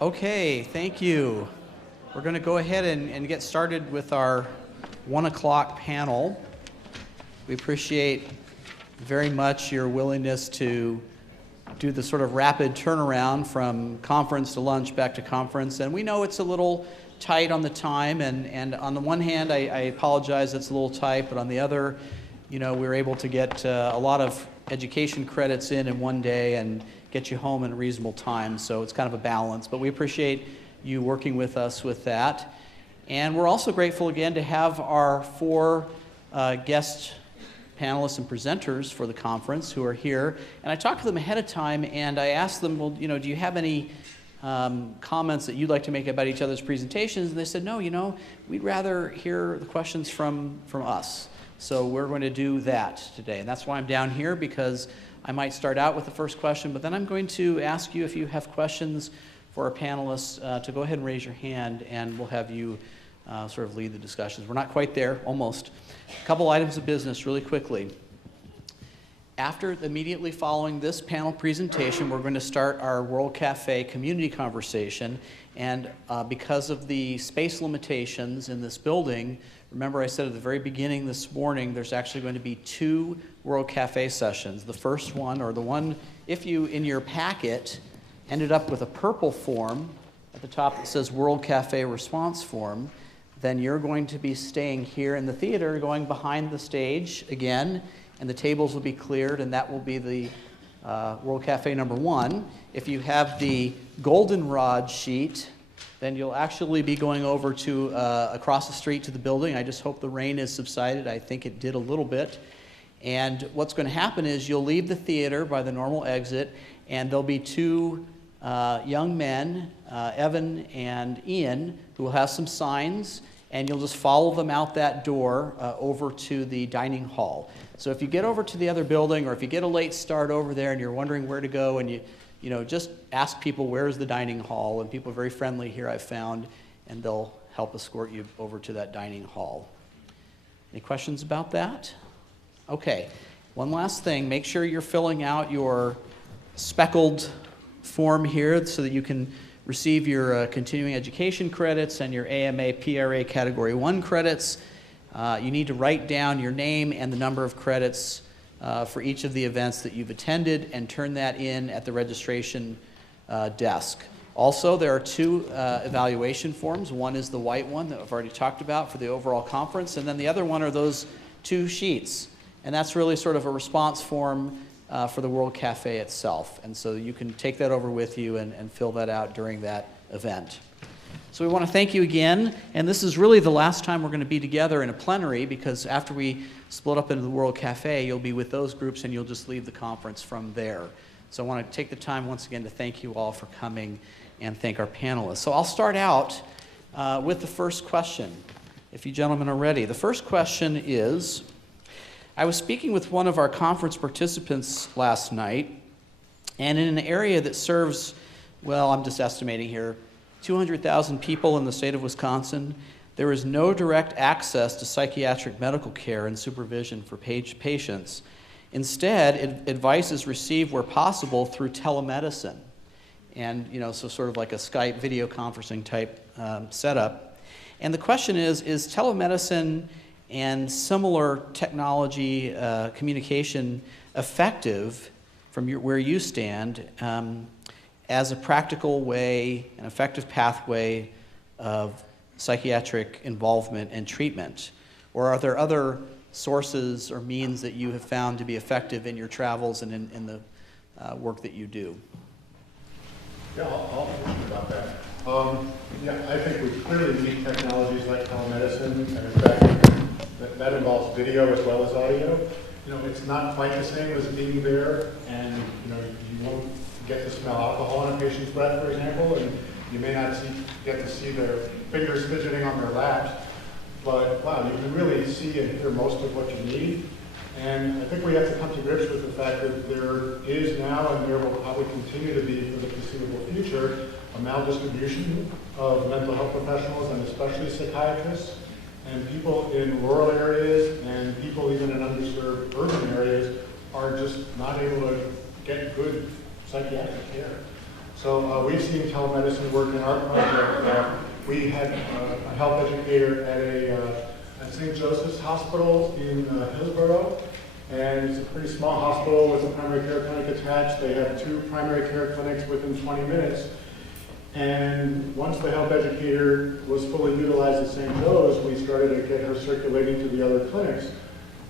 Okay, thank you. We're going to go ahead and get started with our 1 o'clock panel. We appreciate very much your willingness to do the sort of rapid turnaround from conference to lunch back to conference. And we know it's a little tight on the time, and on the one hand, I apologize it's a little tight, but on the other, we were able to get a lot of education credits in one day and get you home in a reasonable time, so it's kind of a balance. But we appreciate you working with us with that. And we're also grateful again to have our 4 guest panelists and presenters for the conference who are here. And I talked to them ahead of time, and I asked them, well, do you have any comments that you'd like to make about each other's presentations? And they said, no, we'd rather hear the questions from us. So we're going to do that today. And that's why I'm down here, because I might start out with the first question, but then I'm going to ask you if you have questions for our panelists to go ahead and raise your hand, and we'll have you sort of lead the discussions. We're not quite there, almost. A couple items of business really quickly. Immediately following this panel presentation, we're going to start our World Cafe community conversation. And because of the space limitations in this building, remember I said at the very beginning this morning, there's actually going to be 2 World Cafe sessions. The first one, or the one, if you, in your packet, ended up with a purple form at the top that says World Cafe Response Form, then you're going to be staying here in the theater, going behind the stage again, and the tables will be cleared, and that will be the World Cafe number 1. If you have the goldenrod sheet, then you'll actually be going over to across the street to the building. I just hope the rain has subsided. I think it did a little bit. And what's going to happen is you'll leave the theater by the normal exit, and there'll be 2 young men, Evan and Ian, who will have some signs, and you'll just follow them out that door over to the dining hall. So if you get over to the other building, or if you get a late start over there and you're wondering where to go, and you just ask people, where's the dining hall? And people are very friendly here, I've found, and they'll help escort you over to that dining hall. Any questions about that? Okay, one last thing. Make sure you're filling out your speckled form here so that you can receive your continuing education credits and your AMA PRA Category 1 credits. You need to write down your name and the number of credits for each of the events that you've attended and turn that in at the registration desk. Also, there are 2 evaluation forms. One is the white one that I've already talked about for the overall conference, and then the other one are those 2 sheets. And that's really sort of a response form for the World Cafe itself. And so you can take that over with you and fill that out during that event. So we want to thank you again, and this is really the last time we're going to be together in a plenary, because after we split up into the World Cafe, you'll be with those groups and you'll just leave the conference from there. So I want to take the time once again to thank you all for coming and thank our panelists. So I'll start out with the first question, if you gentlemen are ready. The first question is, I was speaking with one of our conference participants last night, and in an area that serves, well, I'm just estimating here, 200,000 people in the state of Wisconsin, there is no direct access to psychiatric medical care and supervision for patients. Instead, advice is received where possible through telemedicine. And, so sort of like a Skype video conferencing type setup. And the question is telemedicine and similar technology communication effective from where you stand as a practical way, an effective pathway of psychiatric involvement and treatment? Or are there other sources or means that you have found to be effective in your travels and in the work that you do? Yeah, I'll talk about that. I think we clearly need technologies like telemedicine, and in fact, that involves video as well as audio. It's not quite the same as being there, and you won't get to smell alcohol in a patient's breath, for example, and you may not get to see their fingers fidgeting on their laps, but wow, you can really see and hear most of what you need. And I think we have to come to grips with the fact that there is now, and there will probably continue to be for the foreseeable future, a maldistribution of mental health professionals, and especially psychiatrists, and people in rural areas and people even in underserved urban areas are just not able to get good psychiatric care. So we've seen telemedicine work in our project. We had a health educator at St. Joseph's Hospital in Hillsborough, and it's a pretty small hospital with a primary care clinic attached. They have 2 primary care clinics within 20 minutes. And once the health educator was fully utilized at St. Joe's, we started to get her circulating to the other clinics.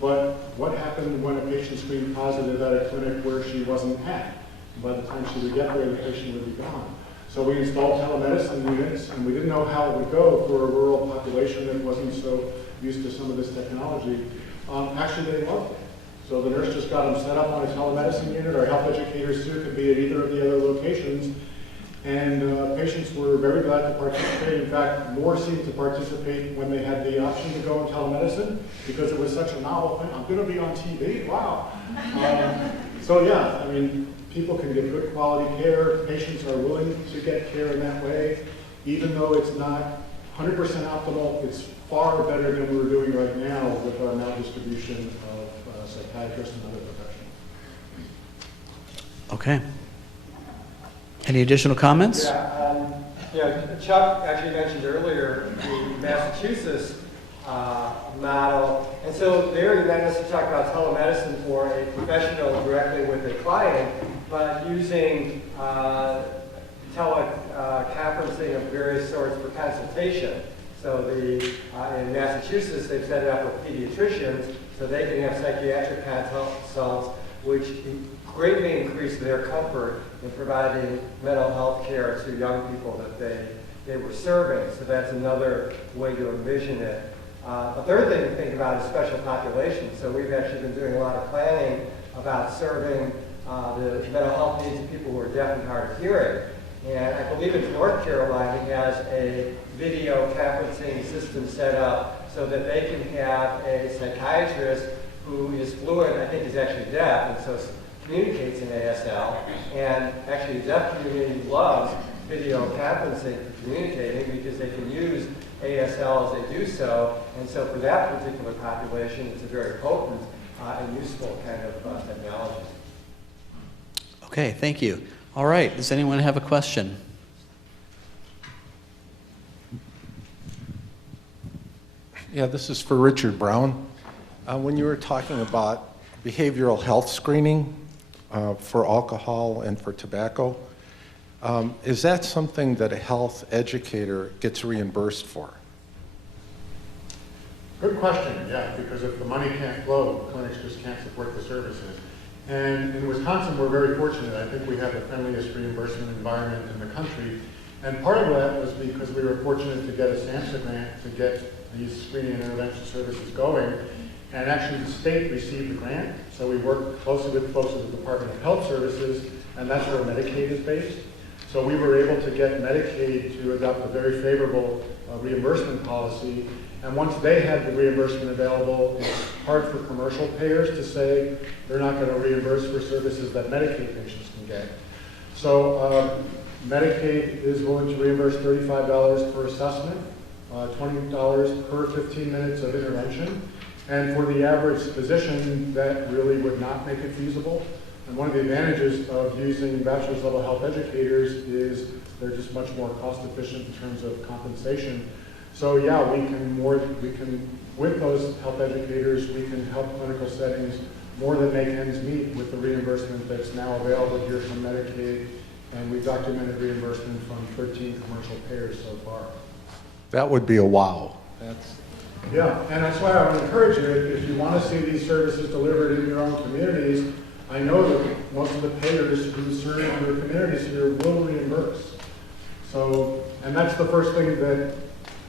But what happened when a patient screened positive at a clinic where she wasn't at? By the time she would get there, the patient would be gone. So we installed telemedicine units, and we didn't know how it would go for a rural population that wasn't so used to some of this technology. Actually, they loved it. So the nurse just got them set up on a telemedicine unit. Our health educators, too, could be at either of the other locations. And patients were very glad to participate. In fact, more seemed to participate when they had the option to go in telemedicine because it was such a novel thing. I'm going to be on TV, wow. So yeah, I mean, people can get good quality care. Patients are willing to get care in that way. Even though it's not 100% optimal, it's far better than we're doing right now with our maldistribution of psychiatrists and other professionals. Okay. Any additional comments? Chuck actually mentioned earlier the Massachusetts model. And so there you not necessarily talk about telemedicine for a professional directly with a client, but using teleconferencing of various sorts for consultation. So in Massachusetts, they've set it up with pediatricians so they can have psychiatric consults, which greatly increase their comfort in providing mental health care to young people that they were serving. So that's another way to envision it. The third thing to think about is special populations. So we've actually been doing a lot of planning about serving the mental health needs of people who are deaf and hard of hearing. And I believe in North Carolina has a video conferencing system set up so that they can have a psychiatrist who is fluent, I think is actually deaf, and so communicates in ASL. And actually the deaf community loves video conferencing for communicating because they can use ASL as they do so. And so for that particular population, it's a very potent and useful kind of technology. Okay, thank you. All right, does anyone have a question? Yeah, this is for Richard Brown. When you were talking about behavioral health screening for alcohol and for tobacco, is that something that a health educator gets reimbursed for? Good question, yeah, because if the money can't flow, clinics just can't support the services. And in Wisconsin, we're very fortunate. I think we have the friendliest reimbursement environment in the country. And part of that was because we were fortunate to get a SAMHSA grant to get these screening and intervention services going. And actually the state received the grant, so we worked closely with folks at the Department of Health Services, and that's where Medicaid is based. So we were able to get Medicaid to adopt a very favorable reimbursement policy. And once they had the reimbursement available, it's hard for commercial payers to say they're not going to reimburse for services that Medicaid patients can get. So Medicaid is willing to reimburse $35 per assessment, $20 per 15 minutes of intervention. And for the average physician, that really would not make it feasible. And one of the advantages of using bachelor's level health educators is they're just much more cost efficient in terms of compensation. So yeah, we can with those health educators, we can help clinical settings more than make ends meet with the reimbursement that's now available here from Medicaid, and we've documented reimbursement from 13 commercial payers so far. That would be a wow. Yeah, and that's why I would encourage you, if you want to see these services delivered in your own communities, I know that most of the payers who serve your communities here will reimburse. So, and that's the first thing that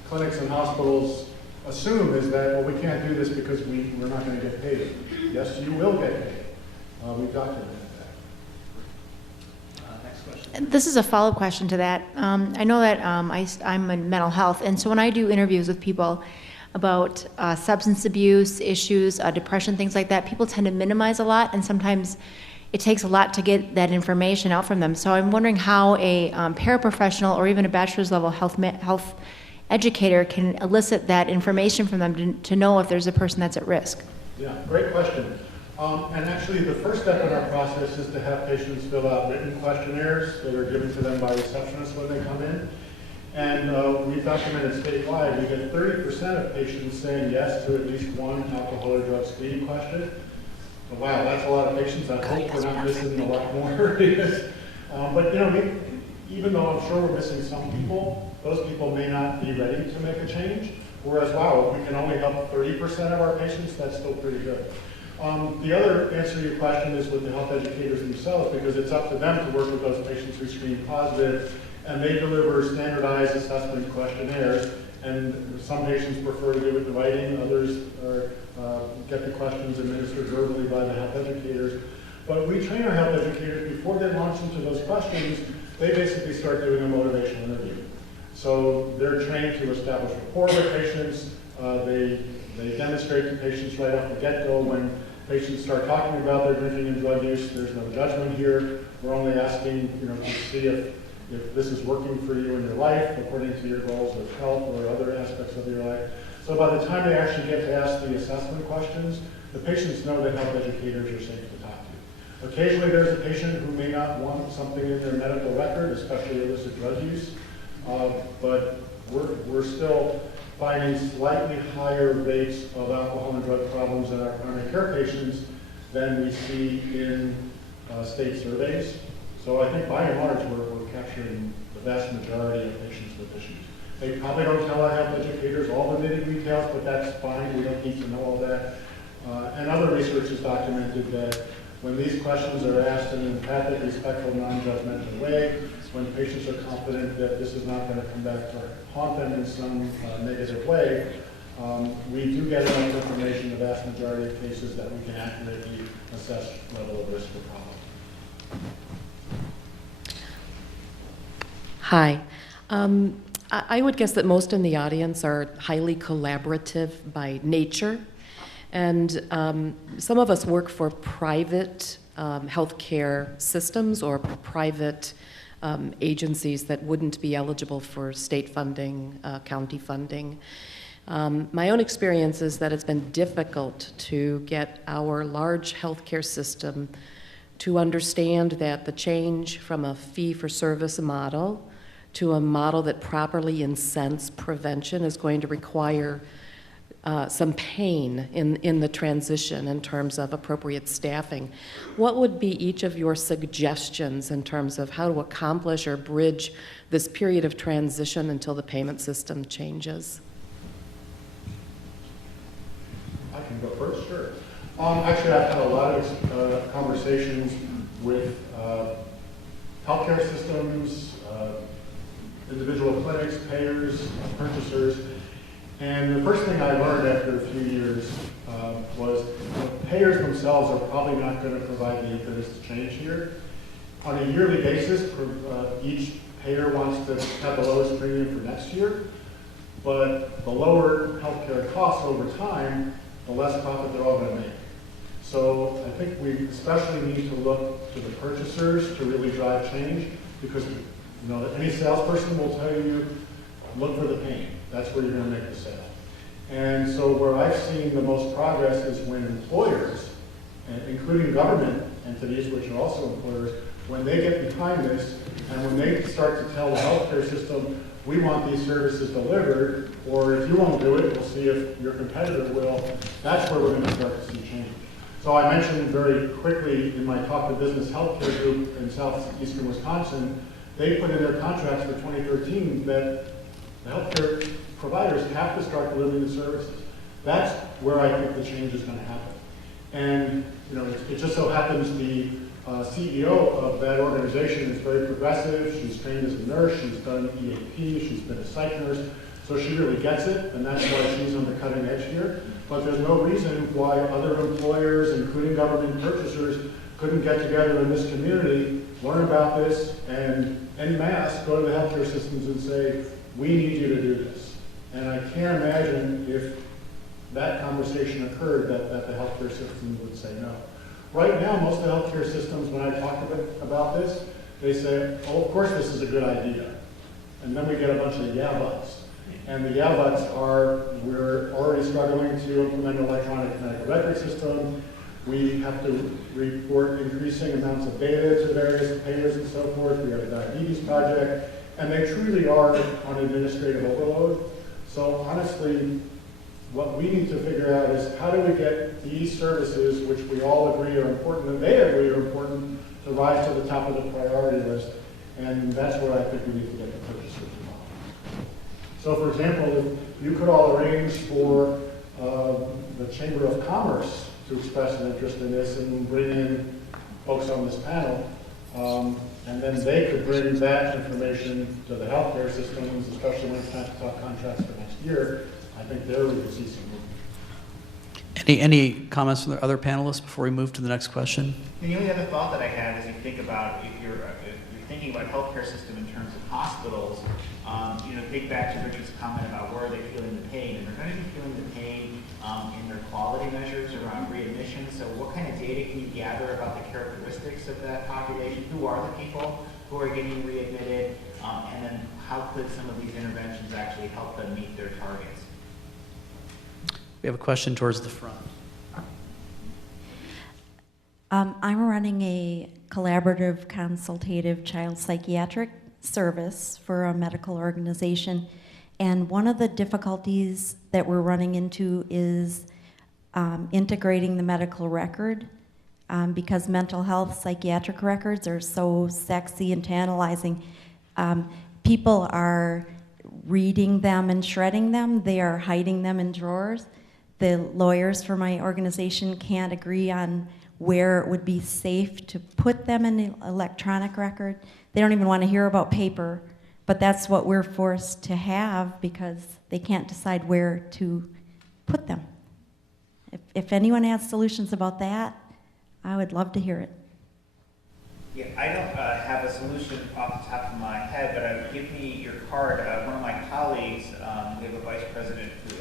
clinics and hospitals assume is that, well, we can't do this because we're not going to get paid. Yes, you will get paid. We've documented that. Next question. This is a follow-up question to that. I know that I'm in mental health, and so when I do interviews with people about substance abuse issues, depression, things like that, people tend to minimize a lot, and sometimes it takes a lot to get that information out from them. So I'm wondering how a paraprofessional or even a bachelor's level health educator can elicit that information from them to know if there's a person that's at risk. Yeah, great question. And actually, the first step in our process is to have patients fill out written questionnaires that are given to them by receptionists when they come in. And we've documented statewide, we get 30% of patients saying yes to at least one alcohol or drug screening question. Wow, that's a lot of patients. I hope we're not missing a lot more. But you know, even though I'm sure we're missing some people, those people may not be ready to make a change. Whereas, wow, if we can only help 30% of our patients, that's still pretty good. The other answer to your question is with the health educators themselves, because it's up to them to work with those patients who screen positive, and they deliver standardized assessment questionnaires. And some patients prefer to do it in writing, others get the questions administered verbally by the health educators. But we train our health educators before they launch into those questions. They basically start doing a motivational interview. So they're trained to establish rapport with patients. They demonstrate to patients right off the get-go when patients start talking about their drinking and drug use. There's no judgment here. We're only asking, to see if this is working for you in your life according to your goals of health or other aspects of your life. So by the time they actually get to ask the assessment questions, the patients know that health educators are safe to talk to. Occasionally there's a patient who may not want something in their medical record, especially illicit drug use, but we're still finding slightly higher rates of alcohol and drug problems in our primary care patients than we see in state surveys. So I think by and large, we're capturing the vast majority of patients with issues. They probably don't tell our health educators all the nitty details, but that's fine. We don't need to know all that. And other research has documented that when these questions are asked in an empathic, respectful, non-judgmental way, when patients are confident that this is not going to come back to haunt them in some negative way, we do get enough information in the vast majority of cases that we can accurately assess level of risk or problem. Hi. I would guess that most in the audience are highly collaborative by nature, and some of us work for private healthcare systems or private agencies that wouldn't be eligible for state funding, county funding. My own experience is that it's been difficult to get our large healthcare system to understand that the change from a fee-for-service model to a model that properly incents prevention is going to require some pain in the transition in terms of appropriate staffing. What would be each of your suggestions in terms of how to accomplish or bridge this period of transition until the payment system changes? I can go first, sure. Actually, I've had a lot of conversations with healthcare systems, individual clinics, payers, purchasers, and the first thing I learned after a few years was payers themselves are probably not going to provide the impetus to change here. On a yearly basis, each payer wants to have the lowest premium for next year, but the lower healthcare costs over time, the less profit they're all going to make. So I think we especially need to look to the purchasers to really drive change, because any salesperson will tell you, look for the pain. That's where you're going to make the sale. And so where I've seen the most progress is when employers, including government entities, which are also employers, when they get behind this and when they start to tell the healthcare system, we want these services delivered, or if you won't do it, we'll see if your competitor will, that's where we're going to start to see change. So I mentioned very quickly in my Talk to Business Healthcare group in southeastern Wisconsin, they put in their contracts for 2013 that the healthcare providers have to start delivering the services. That's where I think the change is going to happen. And it just so happens the CEO of that organization is very progressive. She's trained as a nurse. She's done EAP. She's been a psych nurse. So she really gets it, and that's why she's on the cutting edge here. But there's no reason why other employers, including government purchasers, couldn't get together in this community, learn about this, and en masse go to the healthcare systems and say, we need you to do this. And I can't imagine if that conversation occurred that the healthcare system would say no. Right now, most of the healthcare systems, when I talk about this, they say, oh, of course this is a good idea. And then we get a bunch of yeah buts. And the yeah buts are, we're already struggling to implement an electronic medical record system. We have to report increasing amounts of data to various payers and so forth. We have a diabetes project, and they truly are on administrative overload. So honestly, what we need to figure out is how do we get these services, which we all agree are important and they agree are important, to rise to the top of the priority list. And that's where I think we need to get the purchasers involved. So for example, if you could all arrange for the Chamber of Commerce to express an interest in this and bring in folks on this panel, and then they could bring that information to the healthcare systems, especially when it's time to talk contracts for next year, I think there we would see some movement. Any comments from the other panelists before we move to the next question? The only other thought that I have is you think about if you're thinking about healthcare system in terms of hospitals, think back to Richard's comment about where are they feeling the pain, and they're going to be feeling the pain in their quality measures around readmission. So what kind of data can you gather about the characteristics of that population? Who are the people who are getting readmitted? And then how could some of these interventions actually help them meet their targets? We have a question towards the front. I'm running a collaborative consultative child psychiatric service for a medical organization, and one of the difficulties that we're running into is integrating the medical record because mental health psychiatric records are so sexy and tantalizing. People are reading them and shredding them. They are hiding them in drawers. The lawyers for my organization can't agree on where it would be safe to put them in the electronic record. They don't even want to hear about paper, but that's what we're forced to have because they can't decide where to put them. If anyone has solutions about that, I would love to hear it. Yeah, I don't have a solution off the top of my head, but give me your card. One of my colleagues, we have a vice president who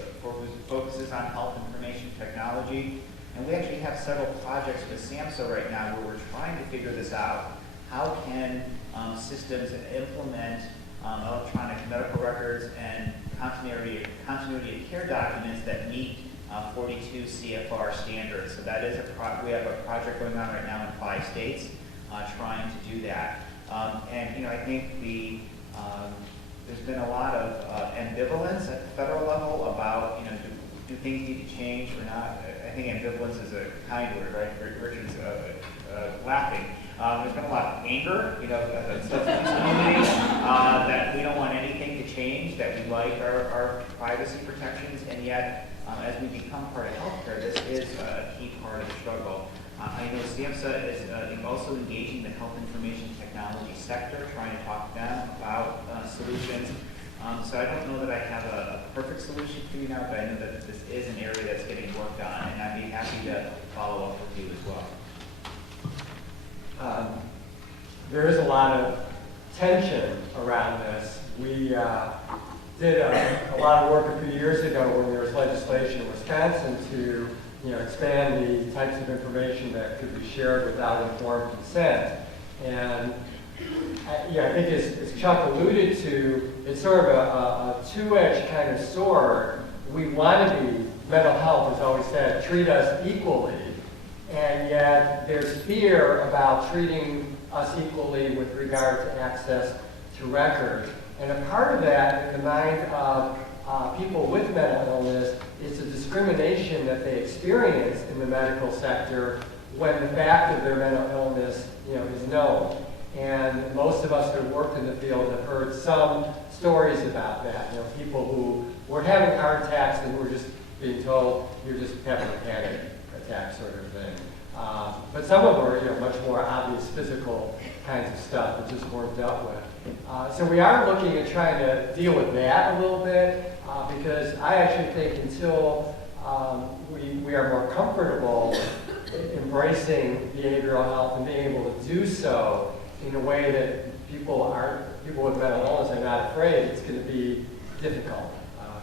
focuses on health information technology, and we actually have several projects with SAMHSA right now where we're trying to figure this out. How can systems implement electronic medical records and continuity of care documents that meet 42 CFR standards? So that is we have a project going on right now in 5 states trying to do that. And I think there's been a lot of ambivalence at the federal level about do things need to change or not. I think ambivalence is a kind word, right? Richard's laughing. There's been a lot of anger, in the substance community, that we don't want anything to change, that we like our privacy protections, and yet, as we become part of healthcare, this is a key part of the struggle. I know SAMHSA is also engaging the health information technology sector, trying to talk to them about solutions. So I don't know that I have a perfect solution for you now, but I know that this is an area that's getting worked on, and I'd be happy to follow up with you as well. There is a lot of tension around this. We did a lot of work a few years ago when there was legislation in Wisconsin to expand the types of information that could be shared without informed consent. And I think as Chuck alluded to, it's sort of a two-edged kind of sword. We want to be, mental health has always said, treat us equally, and yet there's fear about treating us equally with regard to access to records. And a part of that in the mind of people with mental illness is the discrimination that they experience in the medical sector when the fact of their mental illness is known. And most of us who have worked in the field have heard some stories about that. People who were having heart attacks and who were just being told, you're just having a panic attack sort of thing. But some of them are much more obvious physical kinds of stuff that just weren't dealt with. So we are looking at trying to deal with that a little bit because I actually think until we are more comfortable embracing behavioral health and being able to do so in a way that people with mental illness are not afraid, it's going to be difficult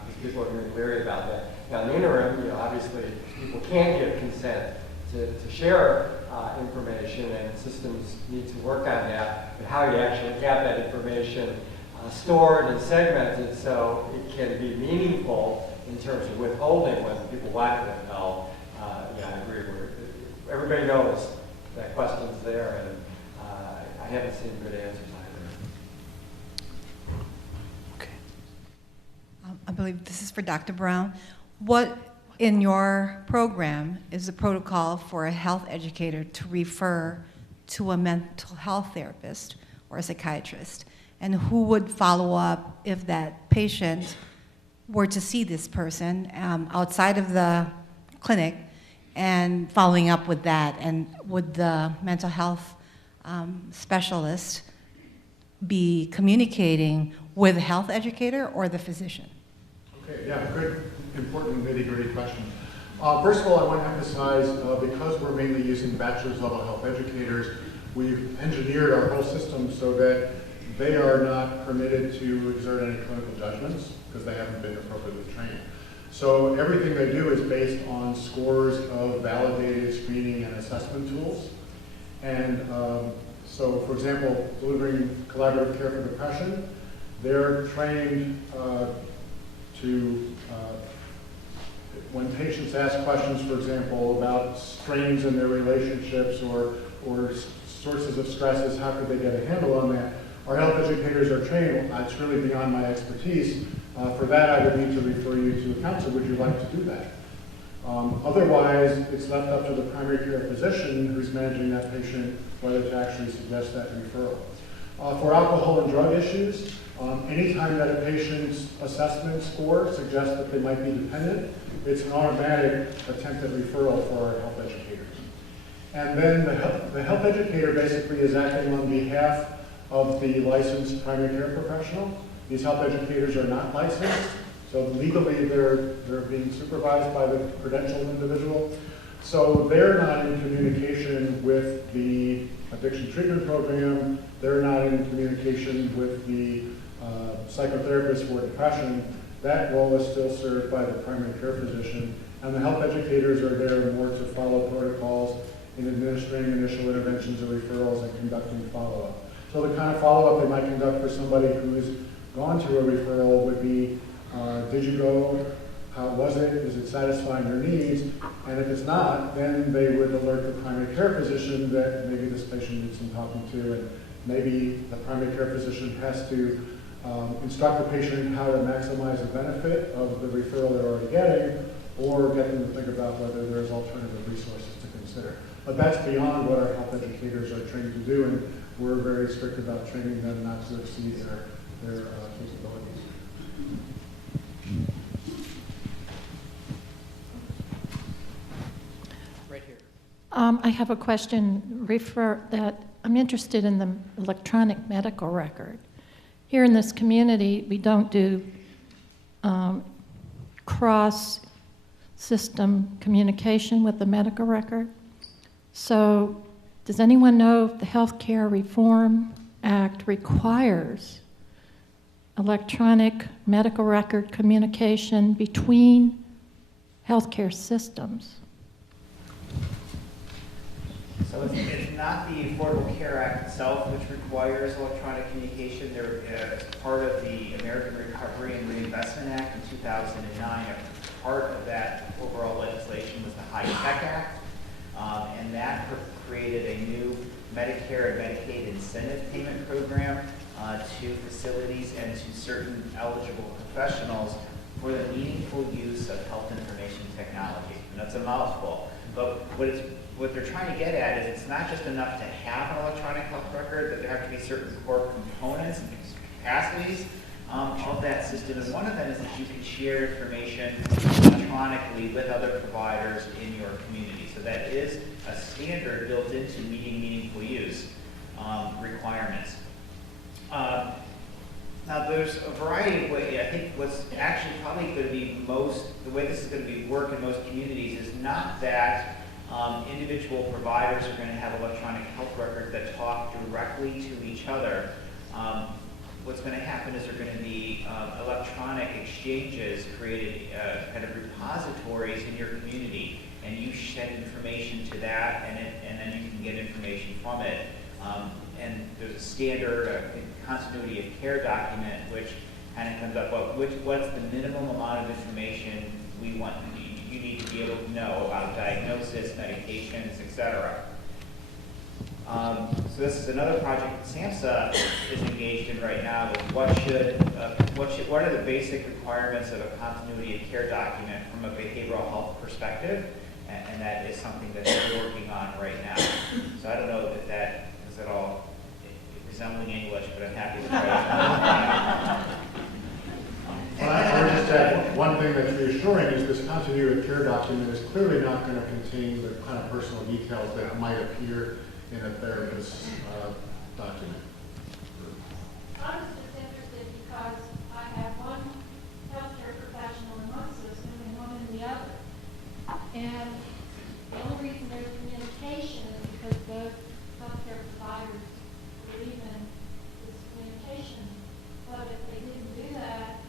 because people are really leery about that. Now in the interim, obviously people can't give consent to share information, and systems need to work on that, but how you actually have that information stored and segmented so it can be meaningful in terms of withholding when people want to withhold. I agree, everybody knows that question's there, and I haven't seen good answers either. Okay. I believe this is for Dr. Brown. What in your program is the protocol for a health educator to refer to a mental health therapist or a psychiatrist? And who would follow up if that patient were to see this person outside of the clinic and following up with that? And would the mental health specialist be communicating with the health educator or the physician? Okay, yeah, good, important, nitty-gritty question. First of all, I want to emphasize, because we're mainly using bachelor's level health educators, we've engineered our whole system so that they are not permitted to exert any clinical judgments because they haven't been appropriately trained. So everything they do is based on scores of validated screening and assessment tools. And so, for example, delivering collaborative care for depression, they're trained when patients ask questions, for example, about strains in their relationships or sources of stresses, how could they get a handle on that? Our health educators are trained. It's really beyond my expertise. For that, I would need to refer you to a counselor. Would you like to do that? Otherwise, it's left up to the primary care physician who's managing that patient whether to actually suggest that referral. For alcohol and drug issues, anytime that a patient's assessment score suggests that they might be dependent, it's an automatic attempted referral for our health educators. And then the health educator basically is acting on behalf of the licensed primary care professional. These health educators are not licensed, so legally they're being supervised by the credentialed individual. So they're not in communication with the addiction treatment program, they're not in communication with the psychotherapist for depression. That role is still served by the primary care physician, and the health educators are there more to follow protocols in administering initial interventions or referrals and conducting follow-up. So the kind of follow-up they might conduct for somebody who's gone to a referral would be, did you go? How was it? Is it satisfying their needs? And if it's not, then they would alert the primary care physician that maybe this patient needs some talking to, and maybe the primary care physician has to instruct the patient how to maximize the benefit of the referral they're already getting, or get them to think about whether there's alternative resources to consider. But that's beyond what our health educators are trained to do, and we're very strict about training them not to exceed their capabilities. Right here. I have a question that I'm interested in the electronic medical record. Here in this community, we don't do cross-system communication with the medical record. So does anyone know if the Healthcare Reform Act requires electronic medical record communication between healthcare systems? So it's not the Affordable Care Act itself which requires electronic communication. It's part of the American Recovery and Reinvestment Act in 2009. A part of that overall legislation was the HITECH Act, and that created a new Medicare and Medicaid incentive payment program to facilities and to certain eligible professionals for the meaningful use of health information technology. And that's a mouthful, but what they're trying to get at is it's not just enough to have an electronic health record, that there have to be certain core components and capacities of that system. And one of them is that you can share information electronically with other providers in your community. So that is a standard built into meeting meaningful use requirements. Now there's a variety of ways. I think what's actually probably going to be the way this is going to work in most communities is not that individual providers are going to have electronic health records that talk directly to each other. What's going to happen is there are going to be electronic exchanges created, kind of repositories in your community, and you send information to that, and then you can get information from it. And there's a standard continuity of care document which kind of comes up, well, what's the minimum amount of information we want you need to be able to know about diagnosis, medications, etc. So this is another project that SAMHSA is engaged in right now. Is what are the basic requirements of a continuity of care document from a behavioral health perspective, and that is something that they're working on right now. So I don't know if that is at all resembling English, but I'm happy to try it. Well, I would just add, one thing that's reassuring is this continuity of care document is clearly not going to contain the kind of personal details that might appear in a therapist's document. I was just interested because I have one healthcare professional in one system and one in the other. And the only reason there's communication is because both healthcare providers believe in this communication. But if they didn't do that,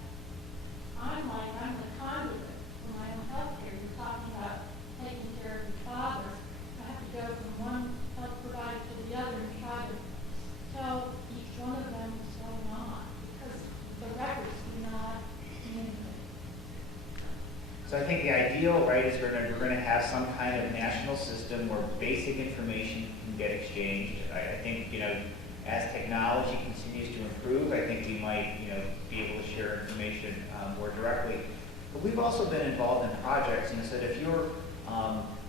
I'm the conduit for my own healthcare. You're talking about taking care of your father. I have to go from one health provider to the other and try to tell each one of them what's going on because the records do not communicate. So I think the ideal, right, is we're going to have some kind of national system where basic information can get exchanged. I think, as technology continues to improve, I think we might, be able to share information more directly. But we've also been involved in projects, so that if you're,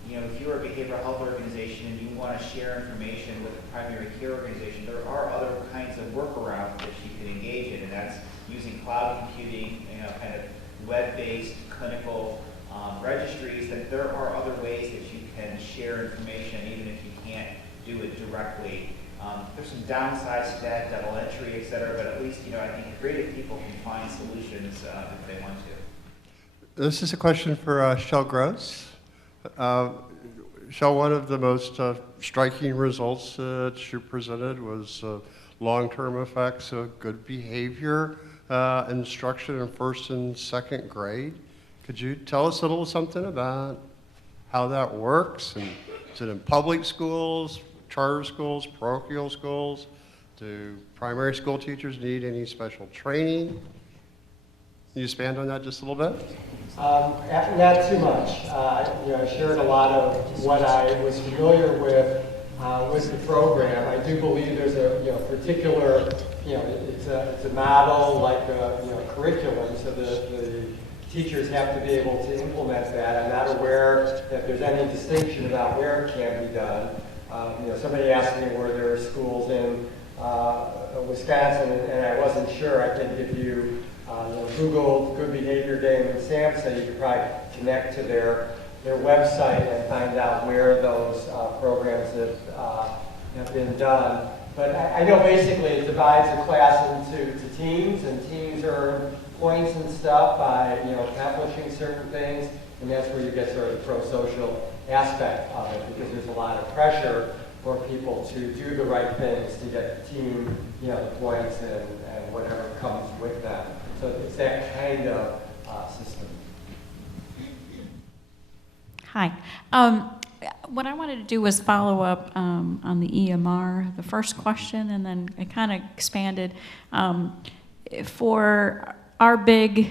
if you're a behavioral health organization and you want to share information with a primary care organization, there are other kinds of workarounds that you can engage in, and that's using cloud computing, kind of web-based clinical registries. That there are other ways that you can share information, even if you can't do it directly. There's some downsides to that, double entry, et cetera, but at least, I think creative people can find solutions if they want to. This is a question for Shel Gross. Shel, one of the most striking results that you presented was long-term effects of good behavior instruction in first and second grade. Could you tell us a little something about how that works? And is it in public schools, charter schools, parochial schools? Do primary school teachers need any special training? Can you expand on that just a little bit? Not too much. I shared a lot of what I was familiar with the program. I do believe there's a particular, it's a model like a curriculum, so the teachers have to be able to implement that. I'm not aware that there's any distinction about where it can be done. Somebody asked me were there schools in Wisconsin, and I wasn't sure. I think if you Google Good Behavior Day in SAMHSA, you could probably connect to their website and find out where those programs have been done. But I know basically it divides the class into teams, and teams earn points and stuff by accomplishing certain things, and that's where you get sort of the pro-social aspect of it, because there's a lot of pressure for people to do the right things to get the team, the points and whatever comes with them. So it's that kind of system. Hi. What I wanted to do was follow up on the EMR, the first question, and then I kind of expanded. For our big,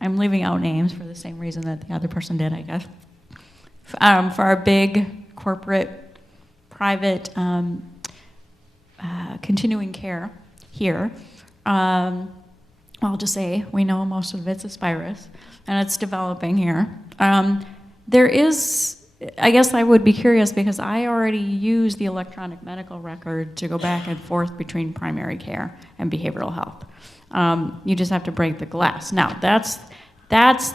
I'm leaving out names for the same reason that the other person did, I guess. For our big corporate, private continuing care here, I'll just say we know most of it's Aspirus, and it's developing here. There is, I guess I would be curious because I already use the electronic medical record to go back and forth between primary care and behavioral health. You just have to break the glass. Now, that's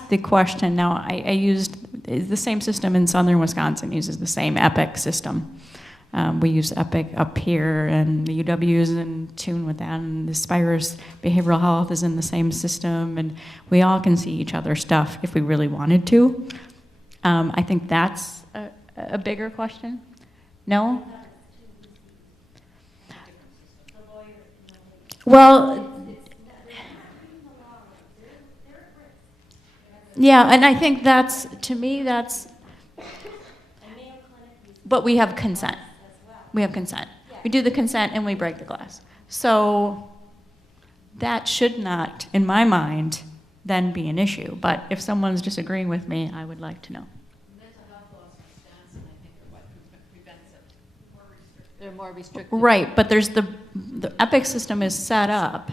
the question. Now, I used the same system in southern Wisconsin, uses the same EPIC system. We use EPIC up here, and the UW is in tune with that, and the Aspirus Behavioral Health is in the same system, and we all can see each other's stuff if we really wanted to. I think that's a bigger question. No? Well, yeah, and I think that's, to me, that's, but we have consent. We have consent. We do the consent and we break the glass. So that should not, in my mind, then be an issue. But if someone's disagreeing with me, I would like to know. Mental health laws in Wisconsin, I think, are what prevents it. They're more restrictive. Right, but there's the EPIC system is set up,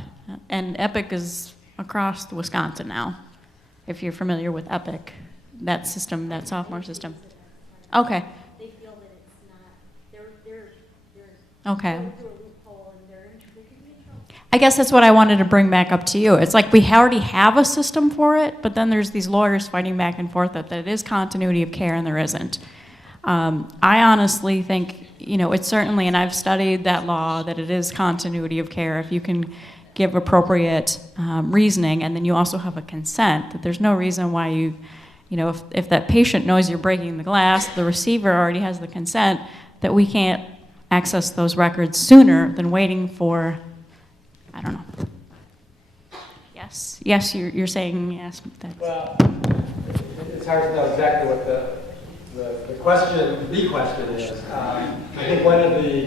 and EPIC is across Wisconsin now. If you're familiar with EPIC, that system, that sophomore system. Okay. They feel that it's not, they're Okay. going through a loophole and they could be in trouble. I guess that's what I wanted to bring back up to you. It's like we already have a system for it, but then there's these lawyers fighting back and forth that it is continuity of care and there isn't. I honestly think, you know, it's certainly, and I've studied that law, that it is continuity of care if you can give appropriate reasoning, and then you also have a consent, that there's no reason why you know, if that patient knows you're breaking the glass, the receiver already has the consent, that we can't access those records sooner than waiting for, I don't know. Yes, yes, you're saying yes. Well, it's hard to know exactly what the question is. I think one of the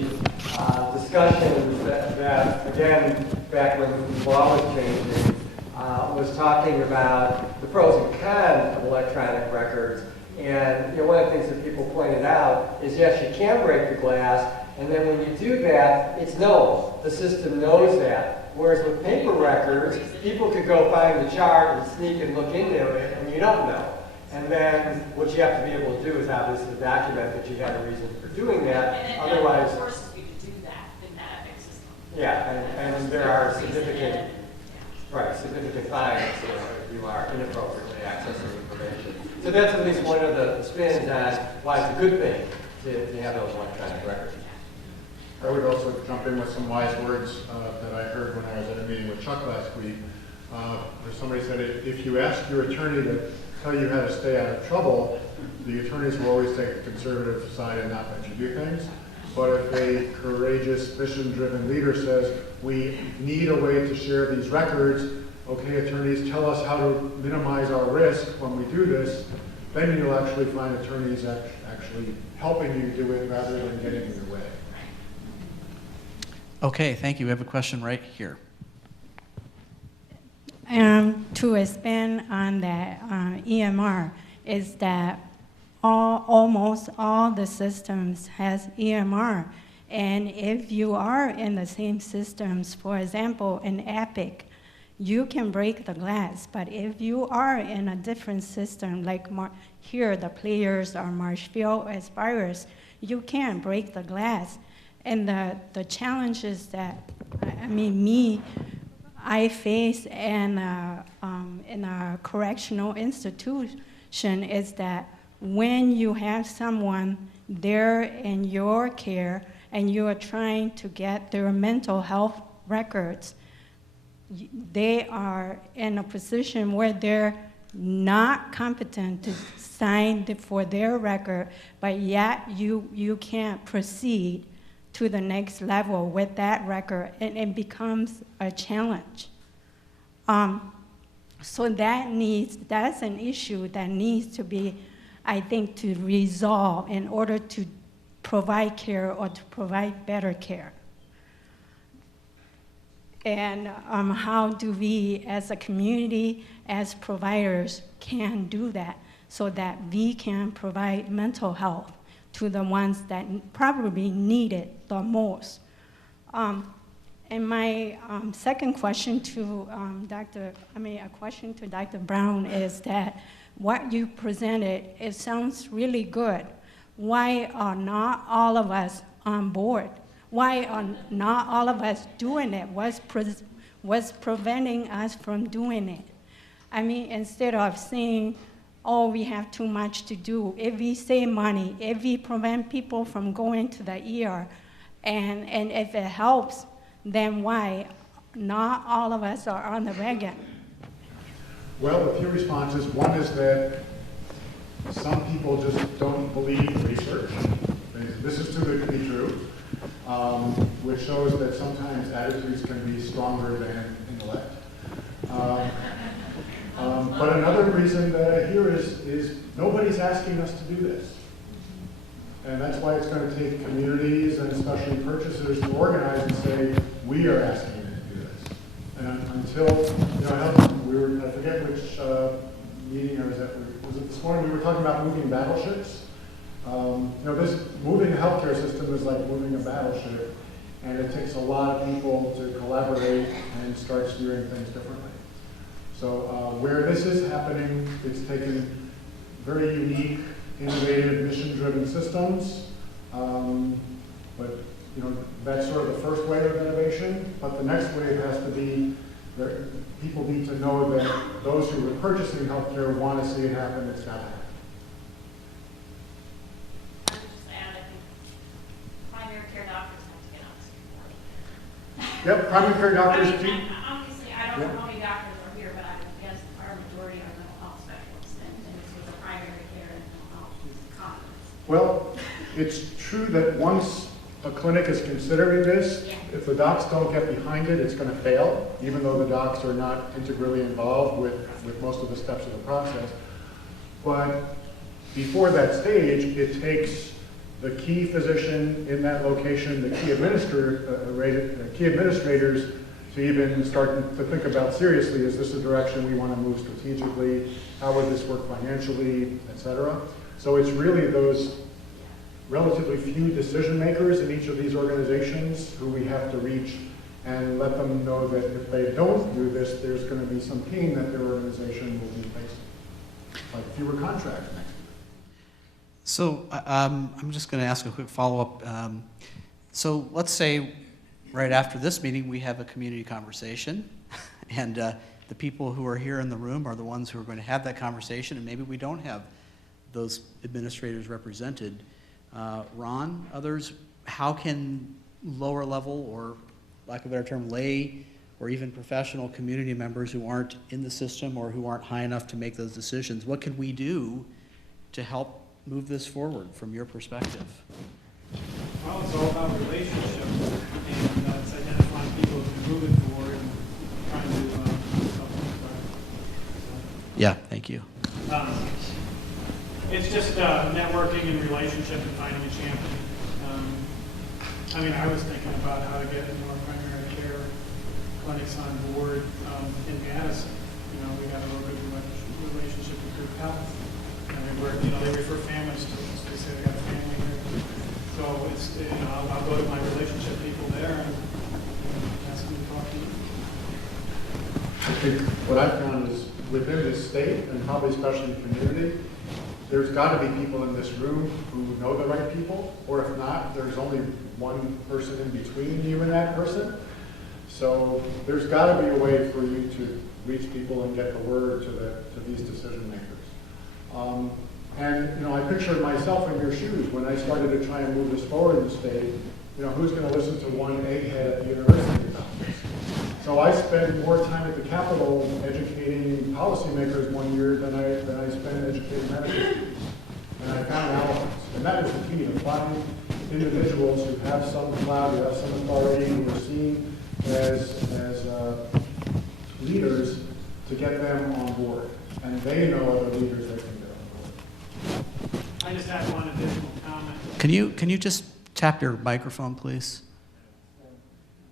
discussions that, again, back when the law was changing, was talking about the pros and cons of electronic records. And one of the things that people pointed out is, yes, you can break the glass, and then when you do that, it's known. The system knows that. Whereas with paper records, people could go find the chart and sneak and look into it, and you don't know. And then what you have to be able to do is obviously document that you had a reason for doing that. Otherwise, it forces you to do that in that EPIC system. yeah, and there are significant fines if you are inappropriately accessing information. So that's at least one of the spins on why it's a good thing to have those electronic records. I would also jump in with some wise words that I heard when I was at a meeting with Chuck last week, where somebody said, if you ask your attorney to tell you how to stay out of trouble, the attorneys will always take the conservative side and not let you do things. But if a courageous, mission-driven leader says, we need a way to share these records, okay, attorneys, tell us how to minimize our risk when we do this, then you'll actually find attorneys actually helping you do it rather than getting in your way. Okay, thank you. We have a question right here. To expand on that EMR, is that almost all the systems has EMR. And if you are in the same systems, for example, in Epic, you can break the glass. But if you are in a different system, like here the players are Marshfield or Aspirus, you can't break the glass. And the challenges that, I face in a correctional institution is that when you have someone there in your care and you are trying to get their mental health records, they are in a position where they're not competent to sign for their record, but yet you can't proceed to the next level with that record, and it becomes a challenge. So that's an issue that needs to be, I think, to resolve in order to provide care or to provide better care. And how do we, as a community, as providers, can do that so that we can provide mental health to the ones that probably need it the most. And my second question to a question to Dr. Brown is that what you presented, it sounds really good. Why are not all of us on board? Why are not all of us doing it? What's preventing us from doing it? Instead of saying, oh, we have too much to do. If we save money, if we prevent people from going to the ER, and if it helps, then why not all of us are on the wagon? Well, a few responses. One is that some people just don't believe research. This is too good to be true, which shows that sometimes attitudes can be stronger than intellect. But another reason that I hear is nobody's asking us to do this. And that's why it's going to take communities and especially purchasers to organize and say, we are asking you to do this. And until, I forget which meeting I was at, was it this morning? We were talking about moving battleships. Moving a healthcare system is like moving a battleship, and it takes a lot of people to collaborate and start steering things differently. So where this is happening, it's taken very unique, innovative, mission-driven systems, but that's sort of the first wave of innovation. But the next wave has to be people need to know that those who are purchasing healthcare want to see it happen. It's got to happen. I would just add, I think primary care doctors have to get on this report. Yep, primary care doctors. Obviously, I don't know how many doctors are here, but I would guess our majority are mental health specialists, and it's with the primary care and mental health conference. Well, it's true that once a clinic is considering this, if the docs don't get behind it, it's going to fail, even though the docs are not integrally involved with most of the steps of the process. But before that stage, it takes the key physician in that location, the key administrators to even start to think about seriously, is this a direction we want to move strategically? How would this work financially, et cetera? So it's really those relatively few decision makers in each of these organizations who we have to reach and let them know that if they don't do this, there's going to be some pain that their organization will be facing, like fewer contracts next year. So I'm just going to ask a quick follow-up. So let's say right after this meeting we have a community conversation, and the people who are here in the room are the ones who are going to have that conversation, and maybe we don't have those administrators represented. Ron, others, how can lower level, or lack of a better term, lay or even professional community members who aren't in the system or who aren't high enough to make those decisions, what can we do to help move this forward from your perspective? Well, it's all about relationships, and it's identifying people who can move it forward and trying to help them. Yeah, thank you. It's just networking and relationship and finding a champion. I was thinking about how to get more primary care clinics on board in Madison. We got a real good relationship with group health. They refer families to us. They say they got a family here. So it's, I'll go to my relationship people there and ask them to talk to you. I think what I've found is within this state, and probably especially the community, there's got to be people in this room who know the right people, or if not, there's only one person in between you and that person. So there's got to be a way for you to reach people and get the word to these decision makers. I picture myself in your shoes when I started to try and move this forward in the state. Who's going to listen to one egghead at the university about this? So I spent more time at the Capitol educating policymakers one year than I spent educating medical students. And I found allies. And that is the key, to find individuals who have some clout, who have some authority, who are seen as leaders, to get them on board. And they know other leaders that can get on board. I just have one additional comment. Can you just tap your microphone, please?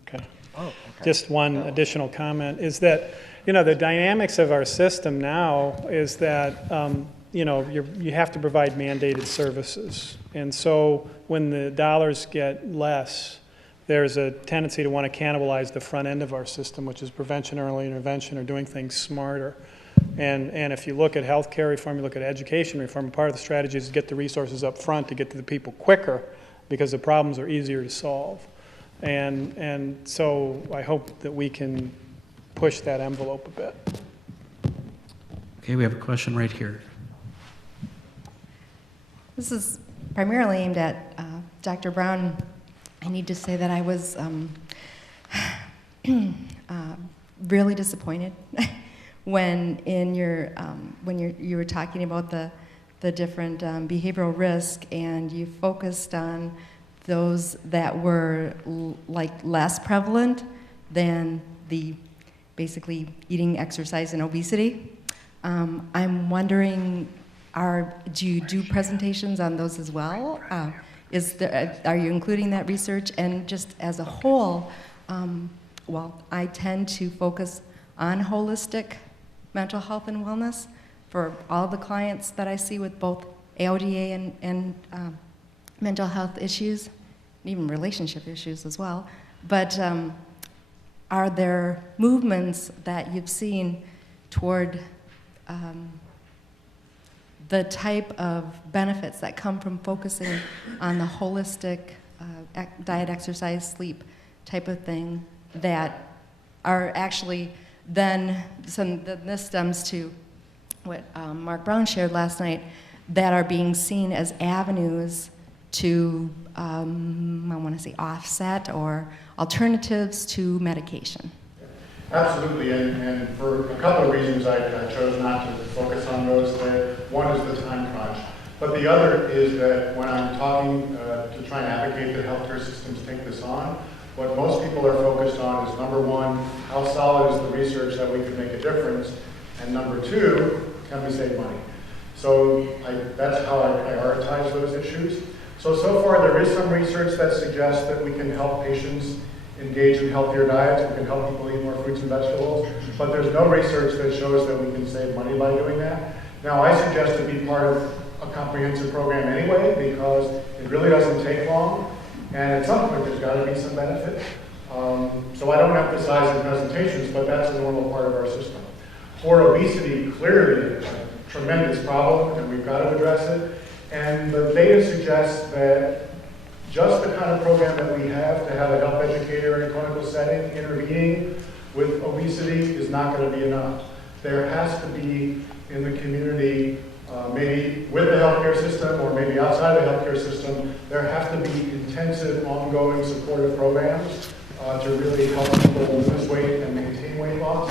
Okay. Oh, okay. Just one additional comment is that, the dynamics of our system now is that, you have to provide mandated services. And so when the dollars get less, there's a tendency to want to cannibalize the front end of our system, which is prevention, early intervention, or doing things smarter. And if you look at healthcare reform, you look at education reform, part of the strategy is to get the resources up front to get to the people quicker, because the problems are easier to solve. And so I hope that we can push that envelope a bit. Okay, we have a question right here. This is primarily aimed at Dr. Brown. I need to say that I was really disappointed when you were talking about the different behavioral risk, and you focused on those that were less prevalent than the basically eating, exercise, and obesity. I'm wondering, do you do presentations on those as well? Are you including that research? And just as a whole, I tend to focus on holistic mental health and wellness for all the clients that I see with both AODA and mental health issues, and even relationship issues as well. But are there movements that you've seen toward the type of benefits that come from focusing on the holistic diet, exercise, sleep type of thing that are actually then, this stems to what Mark Brown shared last night, that are being seen as avenues to, I want to say, offset or alternatives to medication? Absolutely, and for a couple of reasons I chose not to focus on those. One is the time crunch, but the other is that when I'm talking to try and advocate that healthcare systems take this on, what most people are focused on is, number one, how solid is the research that we can make a difference, and number two, can we save money? So that's how I prioritize those issues. So far there is some research that suggests that we can help patients engage in healthier diets, we can help people eat more fruits and vegetables, but there's no research that shows that we can save money by doing that. Now, I suggest it be part of a comprehensive program anyway, because it really doesn't take long, and at some point there's got to be some benefit. So I don't emphasize in presentations, but that's a normal part of our system. For obesity, clearly a tremendous problem, and we've got to address it, and the data suggests that just the kind of program that we have to have a health educator in a clinical setting intervening with obesity is not going to be enough. There has to be in the community, maybe with the healthcare system or maybe outside the healthcare system, there have to be intensive, ongoing supportive programs to really help people lose weight and maintain weight loss.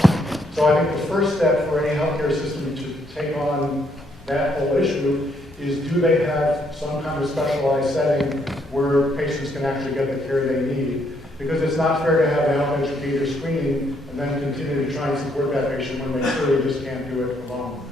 So I think the first step for any healthcare system to take on that whole issue is, do they have some kind of specialized setting where patients can actually get the care they need? Because it's not fair to have a health educator screening and then continue to try and support that patient when they clearly just can't do it alone.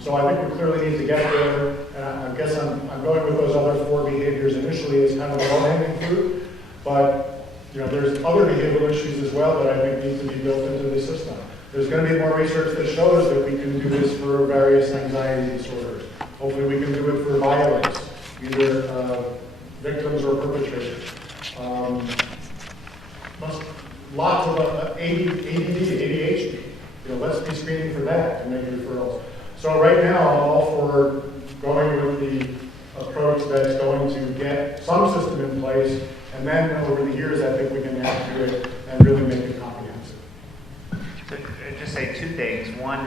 So I think we clearly need to get there, and I guess I'm going with those other four behaviors initially as kind of a low-hanging fruit, but there's other behavioral issues as well that I think need to be built into the system. There's going to be more research that shows that we can do this for various anxiety disorders. Hopefully we can do it for violence, either victims or perpetrators. Lots of ADD, ADHD. Let's be screening for that and make referrals. So right now, I'm all for going with the approach that's going to get some system in place, and then over the years, I think we can add to it and really make it comprehensive. So just say two things. One,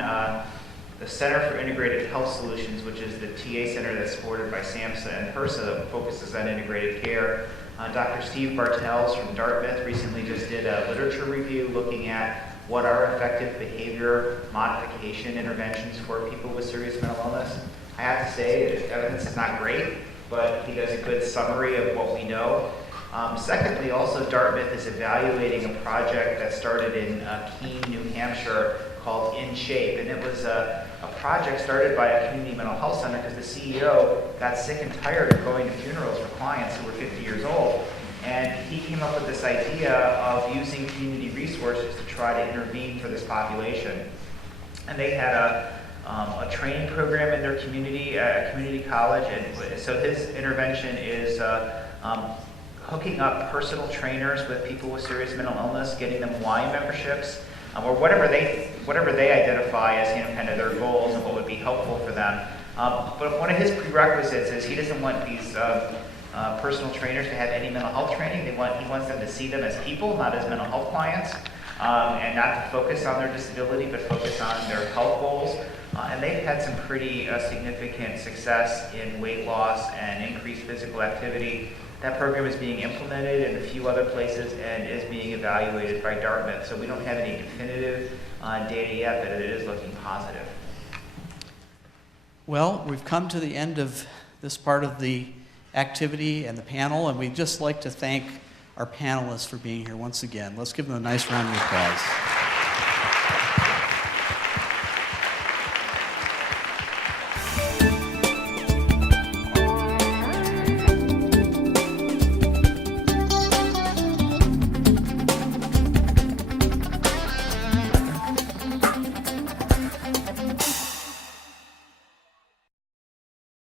the Center for Integrated Health Solutions, which is the TA center that's supported by SAMHSA and HRSA, focuses on integrated care. Dr. Steve Bartels from Dartmouth recently just did a literature review looking at what are effective behavior modification interventions for people with serious mental illness. I have to say, the evidence is not great, but he does a good summary of what we know. Secondly, also Dartmouth is evaluating a project that started in Keene, New Hampshire called In Shape, and it was a project started by a community mental health center because the CEO got sick and tired of going to funerals for clients who were 50 years old, and he came up with this idea of using community resources to try to intervene for this population. And they had a training program in their community, a community college, and so his intervention is hooking up personal trainers with people with serious mental illness, getting them Y memberships, or whatever they identify as kind of their goals and what would be helpful for them. But one of his prerequisites is he doesn't want these personal trainers to have any mental health training. He wants them to see them as people, not as mental health clients, and not to focus on their disability, but focus on their health goals. And they've had some pretty significant success in weight loss and increased physical activity. That program is being implemented in a few other places and is being evaluated by Dartmouth. So we don't have any definitive data yet, but it is looking positive. Well, we've come to the end of this part of the activity and the panel, and we'd just like to thank our panelists for being here once again. Let's give them a nice round of applause.